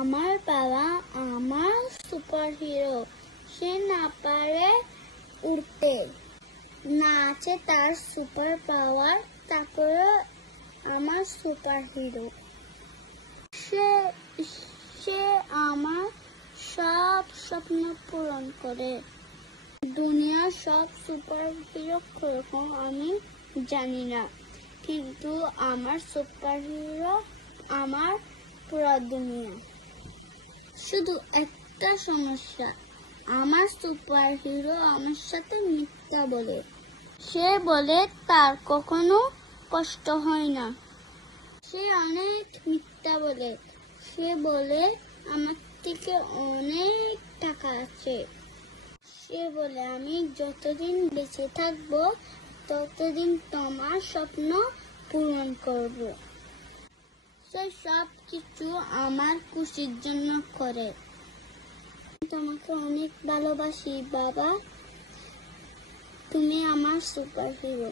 আমার বাবা আমার সুপার হিরো। সে না পারে উড়তে, না আছে তার সুপার পাওয়ার, তারপরে আমার সুপার হিরো। সে আমার সব স্বপ্ন পূরণ করে। দুনিয়ার সব সুপার হিরো কিরকম আমি জানি না, কিন্তু আমার সুপার হিরো আমার পুরো দুনিয়া। শুধু একটা সমস্যা, আমার সুপার হিরো আমার সাথে মিথ্যা বলে। সে বলে তার কখনো কষ্ট হয় না। সে অনেক মিথ্যা বলে। সে বলে আমার থেকে অনেক টাকা আছে। সে বলে আমি যতদিন বেঁচে থাকবো ততদিন তোমার স্বপ্ন পূরণ করব। সে সব কিছু আমার খুশির জন্য করে। তোমাকে অনেক ভালোবাসি বাবা, তুমি আমার সুপার হিরো।